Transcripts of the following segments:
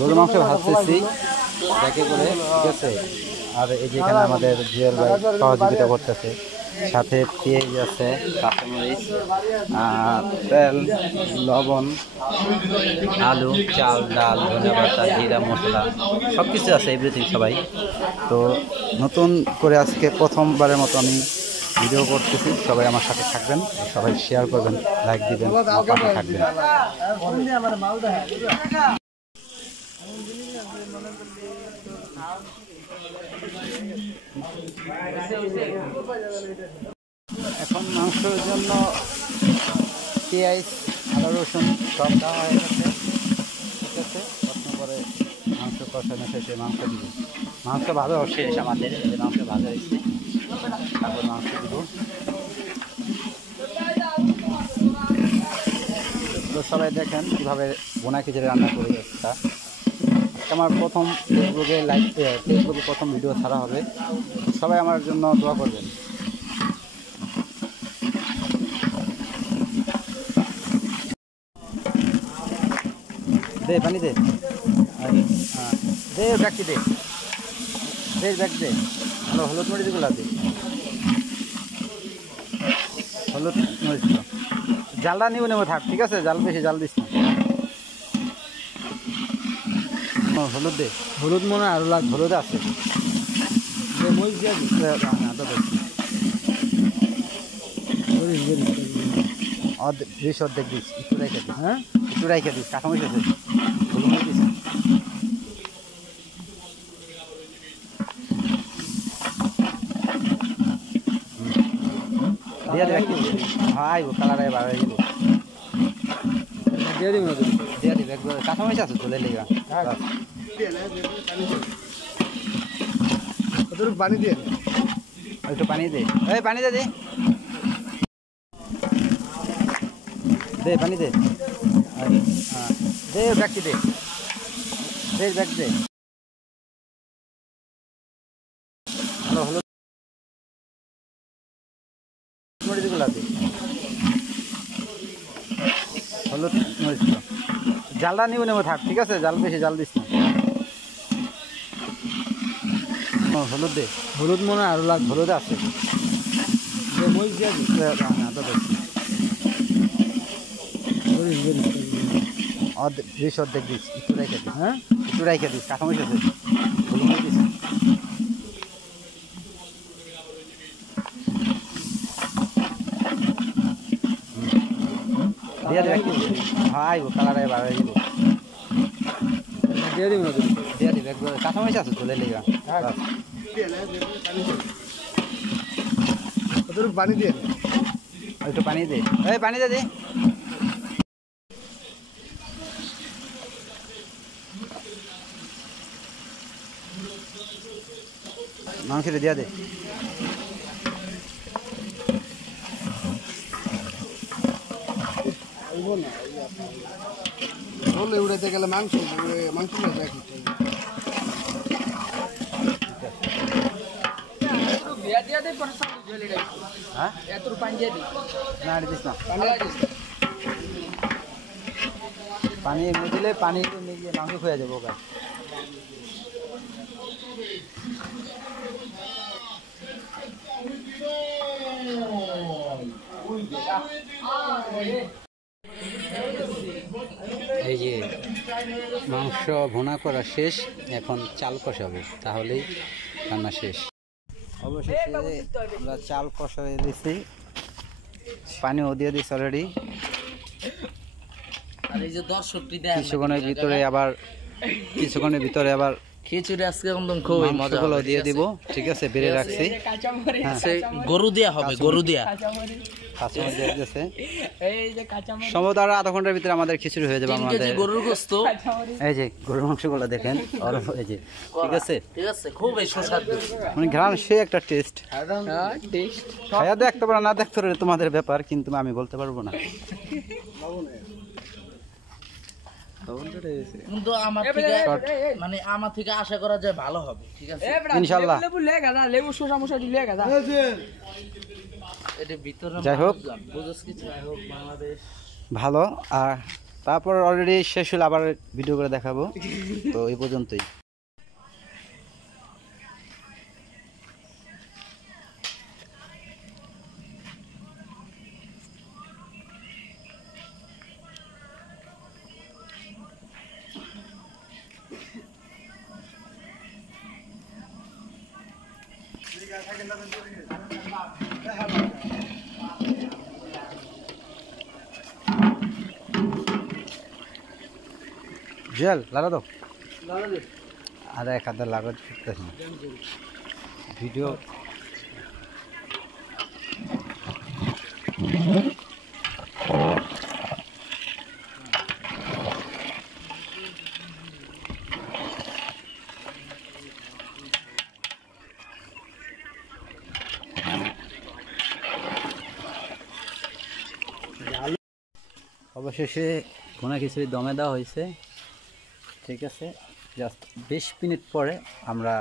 গরু মাংস ভাজতেছি দেখে করে, ঠিক আছে। আর এই যে এখানে আমাদের জুয়েল ভাই সহযোগিতা করতেছে, সাথে পেঁয়াজ আছে, কাঁচামরিচ, তেল, লবণ, আলু, চাল, ডাল, ধনিয়া পাতা, জিরা, মশলা সব কিছু আছে, এভরিথিং সবাই। তো নতুন করে আজকে প্রথমবারের মতো আমি ভিডিও করতেছি, সবাই আমার সাথে থাকবেন, সবাই শেয়ার করবেন, লাইক দিবেন, আমার পাশে থাকবেন। এখন মাংসের জন্য পেঁয়াজ, আদা, রসুন সব দেওয়া হয়ে গেছে, ঠিক আছে। প্রশ্ন করে মাংস কষানো শেষে মাংস দিব, মাংস ভালো শেষ আমাদের, মাংস ভালো হয়েছে, তারপর মাংস দিব। তো সবাই দেখেন কীভাবে বোনা খিচুড়ি রান্না করে একটা, আমার প্রথম ফেসবুকে প্রথম ভিডিও ছাড়া হবে, সবাই আমার জন্য দোয়া করবেন। দে পানি দে, দে ব্যাগটি দে, দে ব্যাগ দে, হলুদ মরিচগুলো দে, হলুদ মরিচ জালটা নিয়ে নেবো থাক, ঠিক আছে। জাল বেশি জাল দিস না। হলুদ দে, হলুদ মনে আরো লাগ, হলুদ আছে, মরিচ দিয়ে দিস, অর্ধেক দিস, একটু রেখে দিস, হ্যাঁ একটু রেখে দিস, কাঁচামরিচ আছে, হলুদ দিস। দিয়ে দেবে, হ্যাঁ কালার বার হয়ে যাবো, দিয়ে দিবি না, দিয়ে দিবে একবার, কাঁচামরিচ আছে তুলে লেগা, পানি দিয়ে, একটু পানি দে, এই পানি দে, দে পানি দে, দে ব্যাগটি দে, দে ব্যাগ দে, হলুদ মরিচগুলো দে, হলুদ মরিচ জালটা নিয়ে নেবো থাক, ঠিক আছে। জাল বেশি জাল দিস না। হলুদ দে, হলুদ মনে আরো লাগ, হলুদ আছে, মরিচ দিয়ে দিস, অর্ধেক দিস, একটু রেখে দিস, হ্যাঁ একটু রেখে দিস, কাঁচামরিচ আছে, হলুদ দিস। দিয়ে দেবে, হ্যাঁ কালার বার হয়ে যাবো, দিয়ে দিবি না, দিয়ে দিবে একবার, কাঁচামরিচ আছে তুলে লেগা, পানি দিয়ে, একটু পানি দে, এই পানি দে, মাংসটা দিয়া দে, উড়াইতে গেলে মাংস পানি এমনি দিলে পানি মাংস খুঁয়ে যাবো। এই যে মাংস ভুনা করা শেষ, এখন চাল কষাবো, তাহলেই রান্না শেষ। অবশেষে আমরা চাল কষাই দিয়েছি, পানিও দিয়ে দিচ্ছি অলরেডি। কিছুক্ষণের ভিতরে আবার খিচুড়ি আজকে একদম খুবই মজা দিয়ে দিব, ঠিক আছে। বেড়ে রাখছি, গরু দিয়া হবে, গরু দিয়া সম্ভবত আরো আধা ঘন্টার ভিতরে আমাদের খিচুড়ি হয়ে যাবে। আমাদের গরুর গোশত, এই যে গরুর মাংস গুলো দেখেন, এই যে ঠিক আছে, খুবই সুস্বাদু, মানে ঘ্রাণ সে একটা টেস্ট। খাইয়া দেখতে পারো না দেখতে পারো তোমাদের ব্যাপার, কিন্তু আমি বলতে পারবো না। কিন্তু আমার থেকে মানে আমার থেকে আশা করা যায় ভালো হবে, ঠিক আছে ইনশাআল্লাহ। এটা ভিতরে যাই হোক। বুঝছ কিছু, যাই হোক বাংলাদেশ ভালো। আর তারপর অলরেডি শেষ হলে আবার ভিডিও করে দেখাবো। তো এই পর্যন্তই। জেল লাগা দাও, আর এক হাতে লাগাতে করতেছি না ভিডিও। অবশেষে ভুনা খিচুড়ি দমে দেওয়া হয়েছে, ঠিক আছে। জাস্ট 20 মিনিট পরে আমরা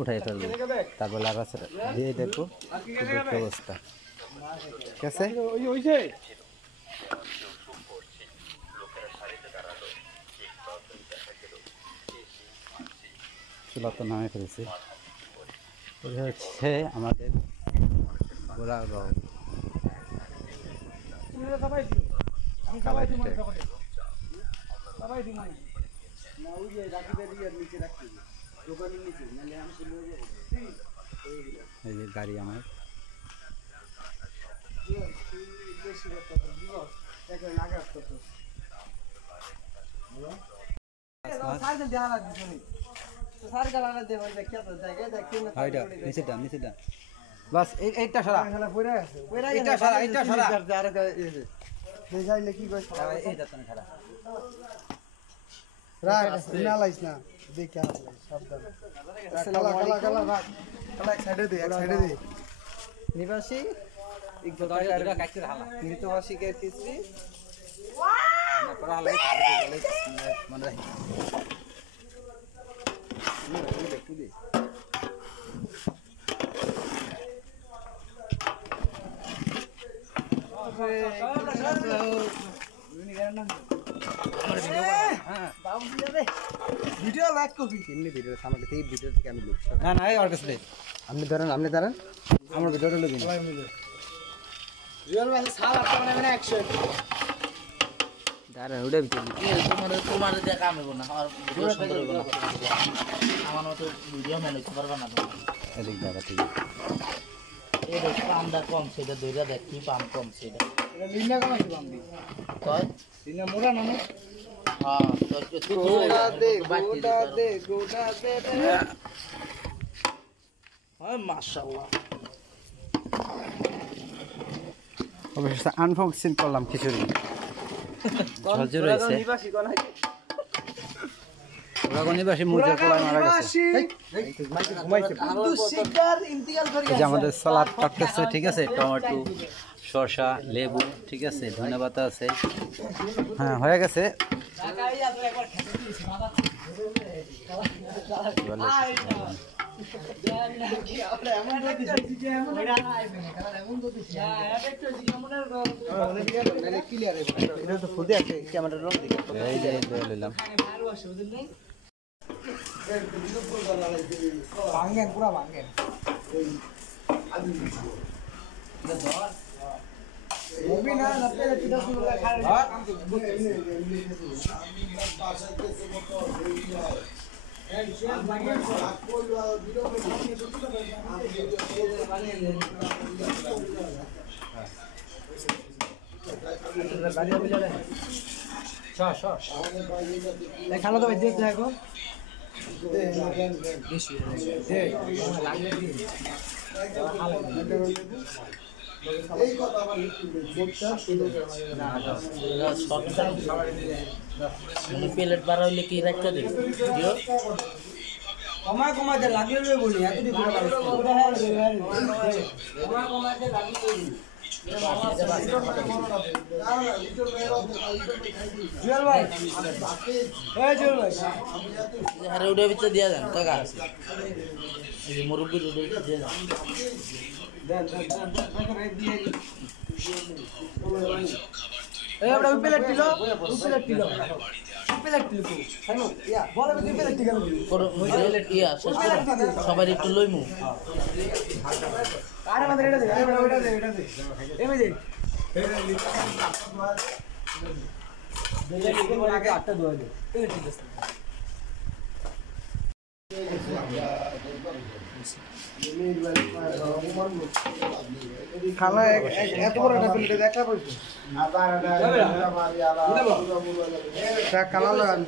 উঠাই ফেলবো, তারপর লাগা দিয়ে দেখবো কি অবস্থা, ঠিক আছে। চুলা তো নামে ফেলেছি। হচ্ছে আমাদের গোলাগাঁও এই যে গাড়ি আমার বাস এইটা সারা এইটা সারা এইটা সারা কি কইছ এইটা তো সারা রাখ না লাইছ না দেখে সাবধান কালা কালা কালা রাখ কালা এক সাইডে দে নিবাসী একদম কাটা কাটতে হালা নিতবাসী কে খিচড়ি না পড়া হালা মনে রাখ কুদে ভিডিও লাইক করবি এমনি ভিডিও সামনে এই ভিডিও থেকে আমি লুক না না এই অর্গাস দে আপনি ধরেন আমার ভিডিওটা লুক সবাই মিলে রিয়েল মানে সাল আপনি মানে অ্যাকশন দাঁড়া ওটা ভিডিও তোমার দিয়ে কাম হবে না, আমার ভিডিও সুন্দর হবে না, আমার মতো ভিডিও ম্যানেজ করবে না তুমি। এদিক দাঁড়া ঠিক এই দেখ পামটা কম, সেটা দইরা দেখ কি পাম কম সেটা। এটা লিনা কোন আছে বাম দি কয় লিনা মোরা না না হ্যাঁ তো গোটা দে হ্যাঁ মাশাআল্লাহ। অবশেষে আনবক্সিং করলাম খিচুড়ি ঝালঝাল রয়েছে। নিবাসী কোন আছে নিবাসী মুরগির পোলায় মারা গেছে। এই যে আমাদের সালাদ কাটতেছে, ঠিক আছে, টমেটো শসা লেবু, ঠিক আছে, ধন্যবাদ আছে, হ্যাঁ হয়ে গেছে। এই যে লইলাম ভাঙেন পুরা ভাঙেন মুভি না নতে কিটা শুনলে খায় খালো তো দেখতে থাকো প্লেট বার হইলে কি রাখতে দেবে কমাতে লাগলে বলি এত জুয়েল ভাই এই জুয়েল ভাই আরে ওটার ভিতরে দিয়া যান কাকা এই যে মুরব্বির ওটার ভিতরে দিয়া যান দেন এই আমরা প্লেট কিলো প্লেট কিলো বলে প্লেট কিলো করো ইয়া শেষ করো সবাই একটু লইমু আরে আমাদের এটা দে এটা দে এমে দে আগে 8টা দোয়া দে ঠিক আছে খানা এত বড় একটা প্লেটে দেখা পাইছো কালা লাগান